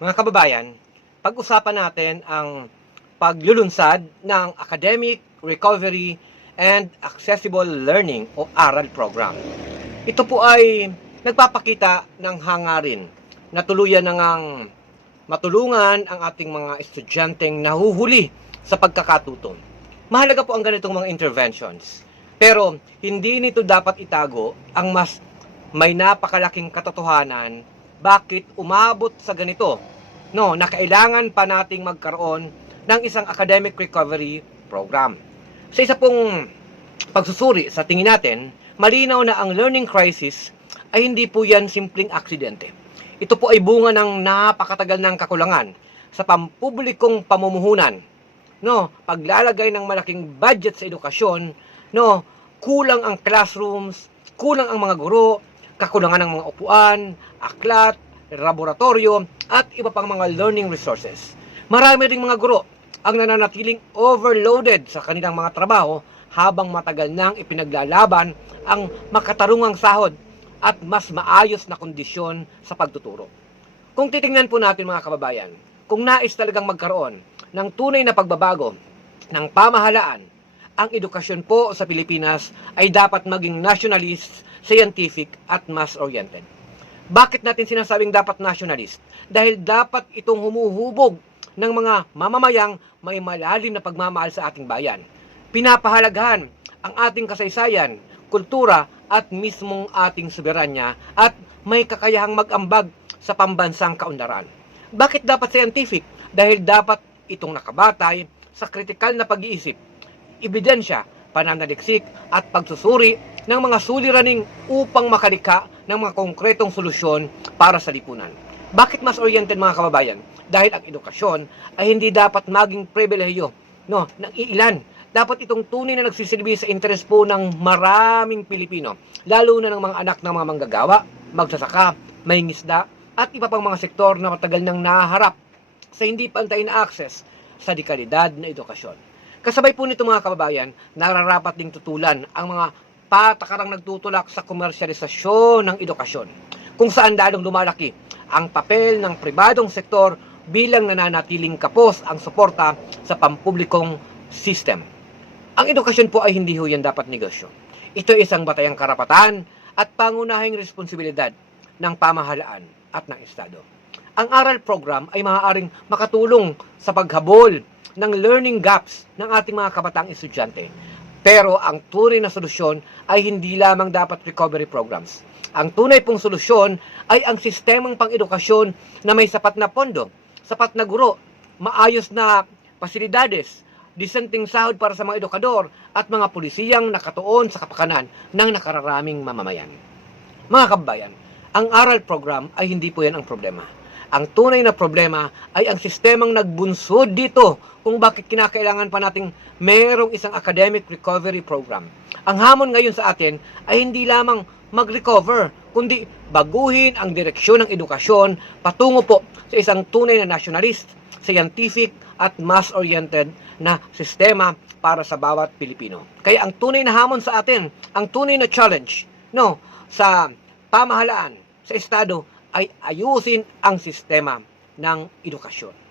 Mga kababayan, pag-usapan natin ang paglulunsad ng Academic Recovery and Accessible Learning o ARAL program. Ito po ay nagpapakita ng hangarin na tuluyan na ngang matulungan ang ating mga estudyanteng nahuhuli sa pagkakatuto. Mahalaga po ang ganitong mga interventions. Pero hindi nito dapat itago ang mas may napakalaking katotohanan bakit umabot sa ganito, no, na kailangan pa nating magkaroon ng isang academic recovery program. Sa isa pong pagsusuri sa tingin natin, malinaw na ang learning crisis ay hindi po yan simpleng aksidente. Ito po ay bunga ng napakatagal ng kakulangan sa pampublikong pamumuhunan, no, paglalagay ng malaking budget sa edukasyon, no, kulang ang classrooms, kulang ang mga guro, kakulangan ng mga upuan, aklat, laboratorio, at iba pang mga learning resources. Marami ring mga guro ang nananatiling overloaded sa kanilang mga trabaho habang matagal nang ipinaglalaban ang makatarungang sahod at mas maayos na kondisyon sa pagtuturo. Kung titingnan po natin mga kababayan, kung nais talagang magkaroon ng tunay na pagbabago ng pamahalaan, ang edukasyon po sa Pilipinas ay dapat maging nationalist, scientific at mass-oriented. Bakit natin sinasabing dapat nationalist? Dahil dapat itong humuhubog ng mga mamamayang may malalim na pagmamahal sa ating bayan. Pinapahalagahan ang ating kasaysayan, kultura at mismong ating soberanya at may kakayahang mag-ambag sa pambansang kaunlaran. Bakit dapat scientific? Dahil dapat itong nakabatay sa kritikal na pag-iisip, ebidensya, pananaliksik at pagsusuri ng mga suliraning upang makalika ng mga konkretong solusyon para sa lipunan. Bakit mas oriented mga kababayan? Dahil ang edukasyon ay hindi dapat maging pribilehiyo, no, ng iilan. Dapat itong tunay na nagsisilbi sa interes po ng maraming Pilipino, lalo na ng mga anak ng mga manggagawa, magsasaka, mangingisda, at iba pang mga sektor na matagal nang nahaharap sa hindi pantay na access sa dekalidad na edukasyon. Kasabay po nito mga kababayan, nararapat ding tutulan ang mga patakarang nagtutulak sa komersyalisasyon ng edukasyon, kung saan lalong lumalaki ang papel ng pribadong sektor bilang nananatiling kapos ang suporta sa pampublikong system. Ang edukasyon po ay hindi ho yan dapat negosyo. Ito ay isang batayang karapatan at pangunahing responsibilidad ng pamahalaan at ng Estado. Ang ARAL program ay maaaring makatulong sa paghabol ng learning gaps ng ating mga kabataang estudyante. Pero ang tunay na solusyon ay hindi lamang dapat recovery programs. Ang tunay pong solusyon ay ang sistemang pang-edukasyon na may sapat na pondo, sapat na guro, maayos na pasilidades, disenteng sahod para sa mga edukador at mga pulisiyang nakatuon sa kapakanan ng nakararaming mamamayan. Mga kababayan, ang ARAL program ay hindi po yan ang problema. Ang tunay na problema ay ang sistemang nagbunsod dito kung bakit kinakailangan pa nating merong isang academic recovery program. Ang hamon ngayon sa atin ay hindi lamang mag-recover, kundi baguhin ang direksyon ng edukasyon patungo po sa isang tunay na nationalist, scientific at mass-oriented na sistema para sa bawat Pilipino. Kaya ang tunay na hamon sa atin, ang tunay na challenge, no, sa pamahalaan, sa Estado, ay ayusin ang sistema ng edukasyon.